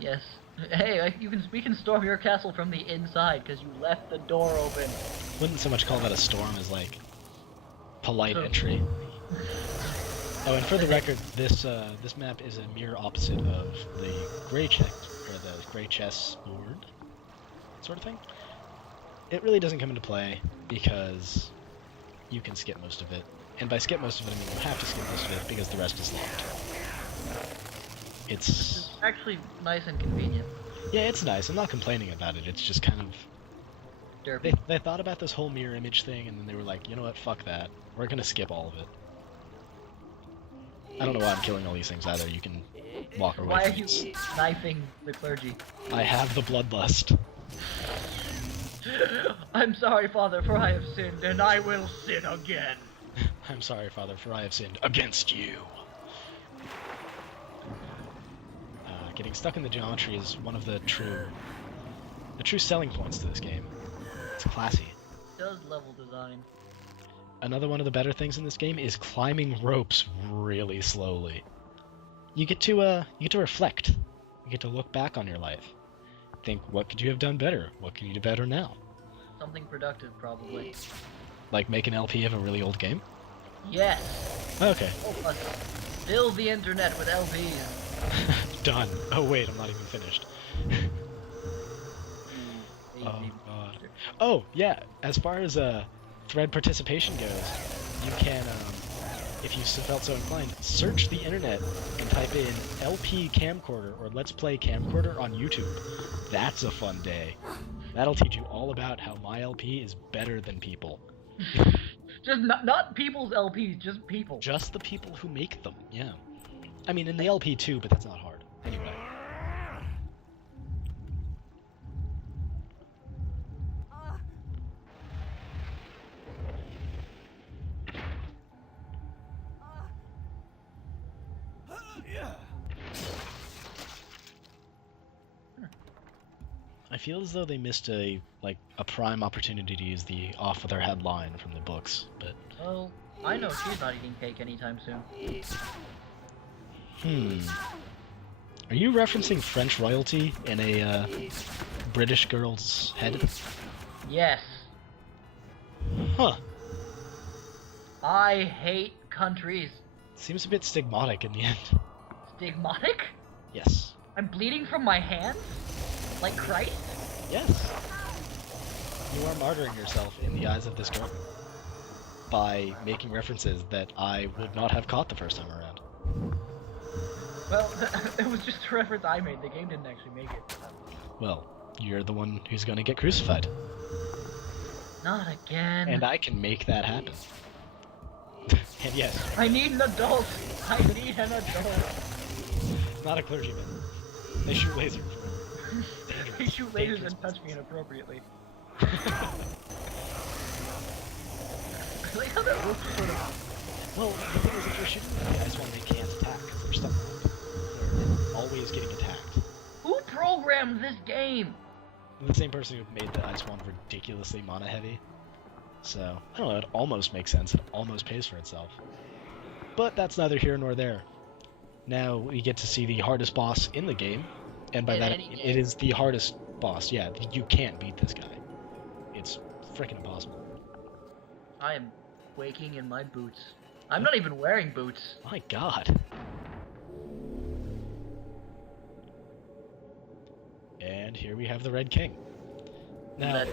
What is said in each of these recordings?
Yes. Hey, we can storm your castle from the inside because you left the door open. Wouldn't so much call that a storm as like polite entry. Oh, and for the record, this map is a mirror opposite of the gray chess board sort of thing. It really doesn't come into play because you can skip most of it. And by skip most of it, I mean you have to skip most of it because the rest is locked. It's actually nice and convenient. Yeah, it's nice. I'm not complaining about it. It's just kind of derpy. They thought about this whole mirror image thing, and then they were like, you know what, fuck that. We're gonna skip all of it. I don't know why I'm killing all these things either. You can walk away. Why are you knifing the clergy? I have the bloodlust. I'm sorry, Father, for I have sinned, and I will sin again. I'm sorry, Father, for I have sinned against you. Getting stuck in the geometry is one of the true selling points to this game. It's classy. It does level design. Another one of the better things in this game is climbing ropes really slowly. You get to reflect. You get to look back on your life. Think, what could you have done better? What can you do better now? Something productive, probably. Like make an LP of a really old game? Yes. Okay. Fill the internet with LPs. Done. Oh wait, I'm not even finished. Oh god. Oh yeah, as far as thread participation goes, you can, if you felt so inclined, search the internet and type in LP camcorder or Let's Play camcorder on YouTube. That's a fun day. That'll teach you all about how my LP is better than people. Just not people's LPs, just people. Just the people who make them, yeah. I mean, in the LP too, but that's not hard. Anyway. I feel as though they missed a prime opportunity to use the off with her head line from the books, but... Well, I know she's not eating cake anytime soon. Are you referencing French royalty in a British girl's head? Yes. Huh. I hate countries. Seems a bit stigmatic in the end. Stigmatic? Yes. I'm bleeding from my hands? Like Christ? Yes. You are martyring yourself in the eyes of this girl by making references that I would not have caught the first time around. Well, it was just a reference I made. The game didn't actually make it. Well, you're the one who's gonna get crucified. Not again. And I can make that happen. And yes. I need an adult. I need an adult. Not a clergyman. They shoot lasers. They shoot lasers and touch me inappropriately. I like how that looks sort of... Well, the thing is, if you're shooting the ice one, they can't attack. They're stuck. They're always getting attacked. Who programmed this game? The same person who made the ice one ridiculously mana heavy. So, I don't know, it almost makes sense. It almost pays for itself. But that's neither here nor there. Now we get to see the hardest boss in the game. And by that, it is the hardest boss. Yeah, you can't beat this guy. It's freaking impossible. I am waking in my boots. I'm not even wearing boots. My god. And here we have the Red King. Now,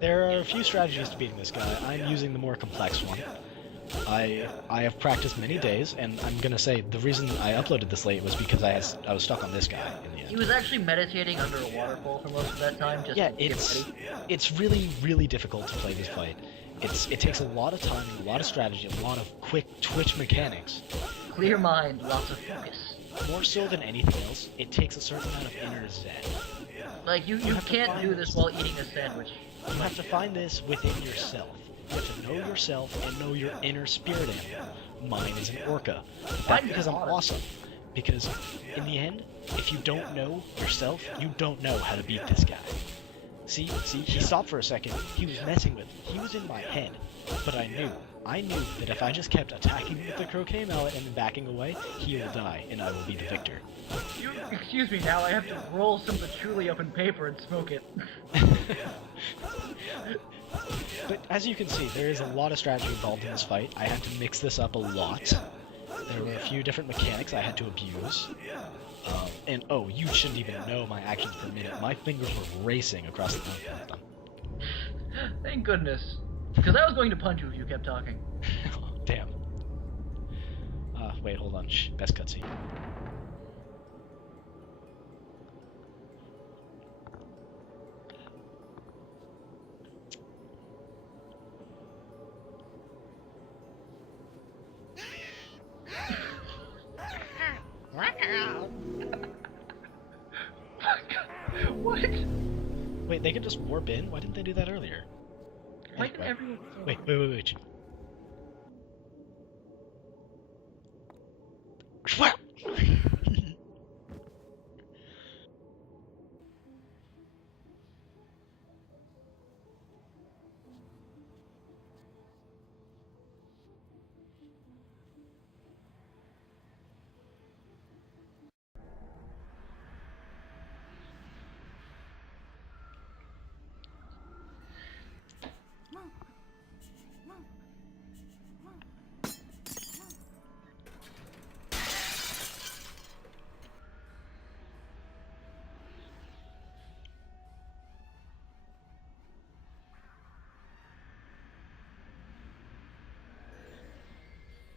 there are a few strategies to beating this guy. I'm using the more complex one. I have practiced many days, and I'm gonna say the reason I uploaded this late was because I was stuck on this guy in the end. He was actually meditating under a waterfall for most of that time. Just yeah, it's really, really difficult to play this fight. It takes a lot of time, a lot of strategy, a lot of quick twitch mechanics. Clear mind, lots of focus. More so than anything else, it takes a certain amount of inner zen. Like, you can't do this while eating a sandwich. You have to find this within yourself. You have to know yourself and know your inner spirit animal. Mine is an orca. That's because I'm awesome. Because, in the end, if you don't know yourself, you don't know how to beat this guy. See, he stopped for a second. He was messing with me. He was in my head. But I knew. I knew that if I just kept attacking with the croquet mallet and then backing away, he will die, and I will be the victor. Excuse me, now I have to roll some patchouli up in paper and smoke it. But as you can see, there is a lot of strategy involved in this fight. I had to mix this up a lot. There were a few different mechanics I had to abuse. And oh, you shouldn't even know my actions per minute. My fingers were racing across the phone with them. Thank goodness. Because I was going to punch you if you kept talking. Damn. Wait, hold on. Shh, best cutscene. What? Wait, they could just warp in? Why didn't they do that earlier? Why did everyone... Wait.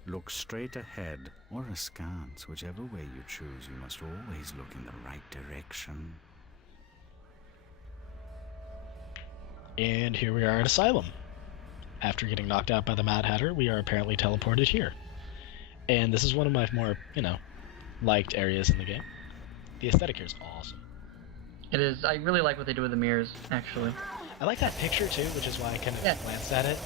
Look straight ahead or askance, whichever way you choose. You must always look in the right direction. And here we are at Asylum. After getting knocked out by the Mad Hatter, we are apparently teleported here. And this is one of my more, liked areas in the game. The aesthetic here is awesome. It is. I really like what they do with the mirrors, actually. I like that picture too, which is why I kind of glanced at it.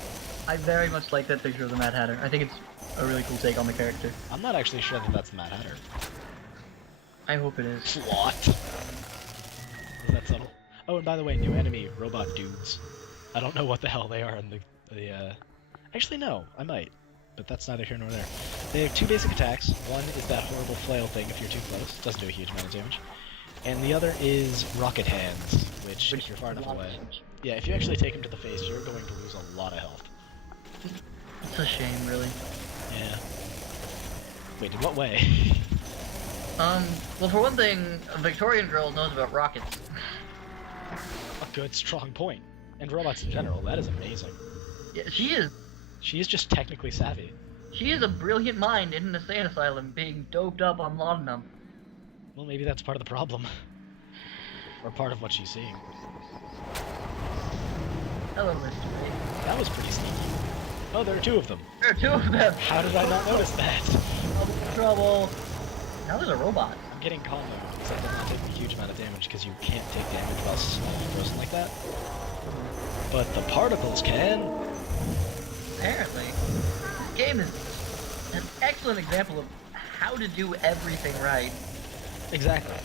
I very much like that picture of the Mad Hatter. I think it's a really cool take on the character. I'm not actually sure that that's the Mad Hatter. I hope it is. What? Is that subtle? Oh, and by the way, new enemy, robot dudes. I don't know what the hell they are in the Actually, no, I might. But that's neither here nor there. They have two basic attacks. One is that horrible flail thing if you're too close. Doesn't do a huge amount of damage. And the other is rocket hands, which if you're far enough away... Yeah, if you actually take him to the face, you're going to lose a lot of health. It's a shame, really. Yeah. Wait, in what way? Well, for one thing, a Victorian girl knows about rockets. A good, strong point. And robots in general, that is amazing. Yeah, she is. She is just technically savvy. She is a brilliant mind in an insane asylum being doped up on laudanum. Well, maybe that's part of the problem. Or part of what she's seeing. Hello, mystery. That was pretty sneaky. Oh, there are two of them. There are two of them! How did I not notice that? Trouble. Now there's a robot. I'm getting combo, except I'm not taking a huge amount of damage because you can't take damage while frozen like that. But the particles can. Apparently. This game is an excellent example of how to do everything right. Exactly.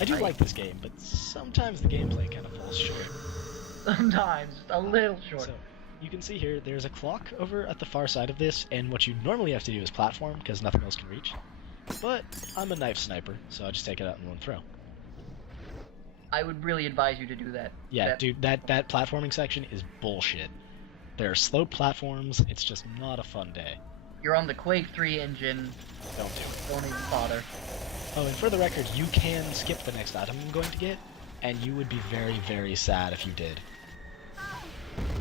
I do like this game, but sometimes the gameplay kind of falls short. Sometimes, a little short. So, you can see here, there's a clock over at the far side of this, and what you normally have to do is platform, because nothing else can reach. But I'm a knife sniper, so I just take it out in one throw. I would really advise you to do that. Yeah, dude, that platforming section is bullshit. There are slope platforms, it's just not a fun day. You're on the Quake 3 engine. Don't do it. Don't even bother. Oh, and for the record, you can skip the next item I'm going to get, and you would be very, very sad if you did.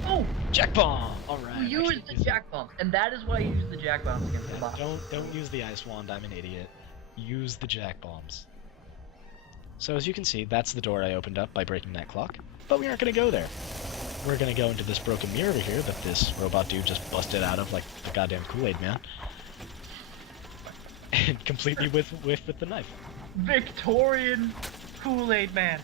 Oh! Jack bomb! Alright. You used the jack bomb, and that is why you use the jack bombs against the boss. Don't use the ice wand, I'm an idiot. Use the jack bombs. So as you can see, that's the door I opened up by breaking that clock. But we aren't going to go there. We're going to go into this broken mirror over here that this robot dude just busted out of like the goddamn Kool-Aid man. And completely whiff with the knife. Victorian Kool-Aid man.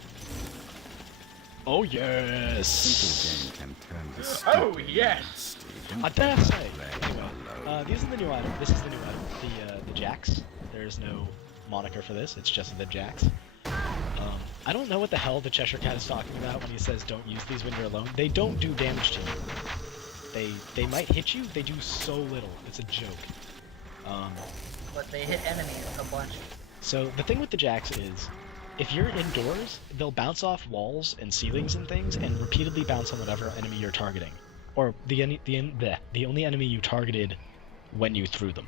Oh yes! Simple game can turn this Oh yes! I dare say. Anyway, these are the new item. This is the new item. The Jacks. There's no moniker for this. It's just the Jacks. I don't know what the hell the Cheshire Cat is talking about when he says don't use these when you're alone. They don't do damage to you. They might hit you. They do so little. It's a joke. But they hit enemies a bunch. So the thing with the jacks is, if you're indoors, they'll bounce off walls and ceilings and things, and repeatedly bounce on whatever enemy you're targeting, or the only enemy you targeted when you threw them.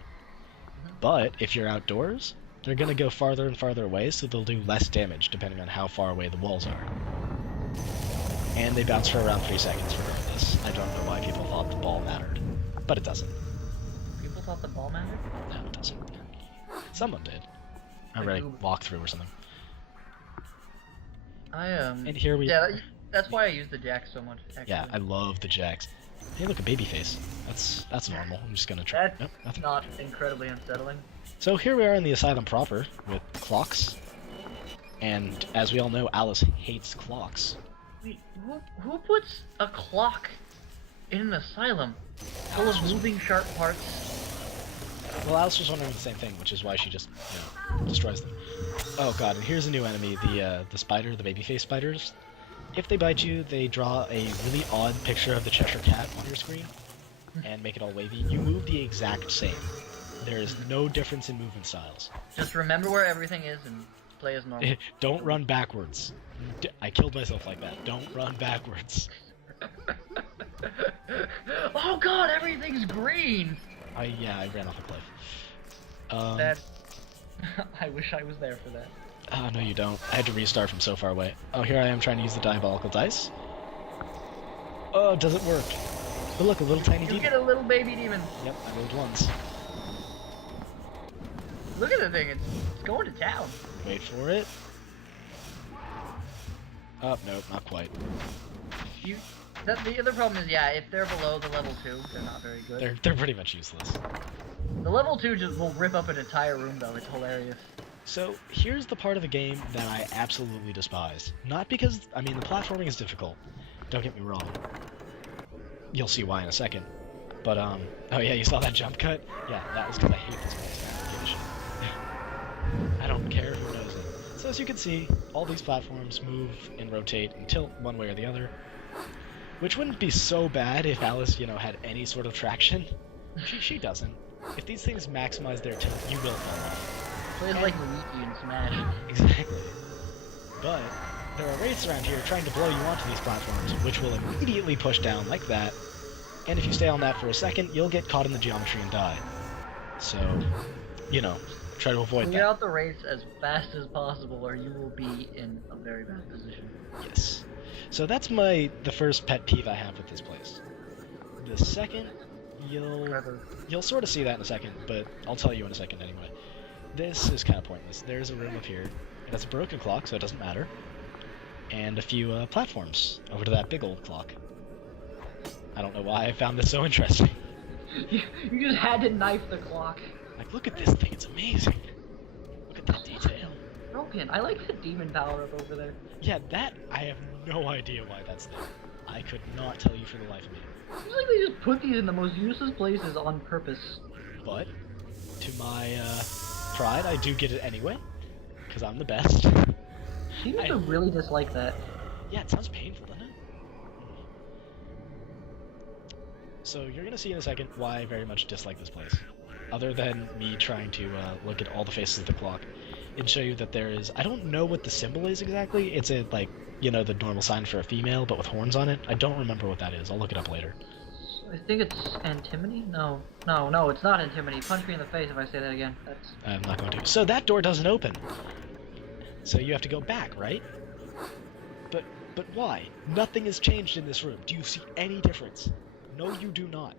But if you're outdoors, they're gonna go farther and farther away, so they'll do less damage depending on how far away the walls are. And they bounce for around 3 seconds regardless. I don't know why people thought the ball mattered, but it doesn't. People thought the ball mattered? No, it doesn't. Someone did. I read a walkthrough or something. And here we. Yeah, that's why I use the jack so much. Actually. Yeah, I love the jacks. Hey, look, a baby face. That's normal. I'm just gonna try. That's nope, nothing. not incredibly unsettling. So here we are in the asylum proper with clocks, and as we all know, Alice hates clocks. Wait, who puts a clock in an asylum full of moving sharp parts? Well, Alice was wondering the same thing, which is why she just, destroys them. Oh god, and here's a new enemy, the spider, the babyface spiders. If they bite you, they draw a really odd picture of the Cheshire Cat on your screen, and make it all wavy. You move the exact same. There is no difference in movement styles. Just remember where everything is and play as normal. Don't run backwards. I killed myself like that. Don't run backwards. Oh god, everything's green! I ran off a cliff. That... I wish I was there for that. Oh, no you don't. I had to restart from so far away. Oh, here I am trying to use the diabolical dice. Oh, does it work? But look, a little tiny demon. You get a little baby demon. Yep, I rolled ones. Look at the thing, it's going to town. Wait for it. Oh, no, not quite. The other problem is, yeah, if they're below the level 2, they're not very good. They're pretty much useless. The level 2 just will rip up an entire room, though. It's hilarious. So, here's the part of the game that I absolutely despise. Not because, I mean, the platforming is difficult. Don't get me wrong. You'll see why in a second. But, oh yeah, you saw that jump cut? Yeah, that was because I hate this application. I don't care who knows it. So as you can see, all these platforms move and rotate and tilt one way or the other. Which wouldn't be so bad if Alice, had any sort of traction. She doesn't. If these things maximize their tilt, you will fall off. Plays like Luigi in Smash. Exactly. But there are wraiths around here trying to blow you onto these platforms, which will immediately push down like that. And if you stay on that for a second, you'll get caught in the geometry and die. So, try to avoid that. Get out the wraiths as fast as possible, or you will be in a very bad position. Yes. So that's the first pet peeve I have with this place. The second, you'll sort of see that in a second, but I'll tell you in a second anyway. This is kind of pointless. There's a room up here. It has a broken clock, so it doesn't matter. And a few platforms over to that big old clock. I don't know why I found this so interesting. You just had to knife the clock. Like, look at this thing. It's amazing. Look at that detail. Broken. I like the demon power up over there. Yeah, that, I have no idea why that's there. I could not tell you for the life of me. Seems like they just put these in the most useless places on purpose. But, to my pride, I do get it anyway. Because I'm the best. Seems to really dislike that. Yeah, it sounds painful, doesn't it? So you're going to see in a second why I very much dislike this place. Other than me trying to look at all the faces of the clock and show you that there is... I don't know what the symbol is exactly. It's the normal sign for a female, but with horns on it. I don't remember what that is. I'll look it up later. I think it's antimony? No, it's not antimony. Punch me in the face if I say that again. I'm not going to. So that door doesn't open. So you have to go back, right? But why? Nothing has changed in this room. Do you see any difference? No, you do not.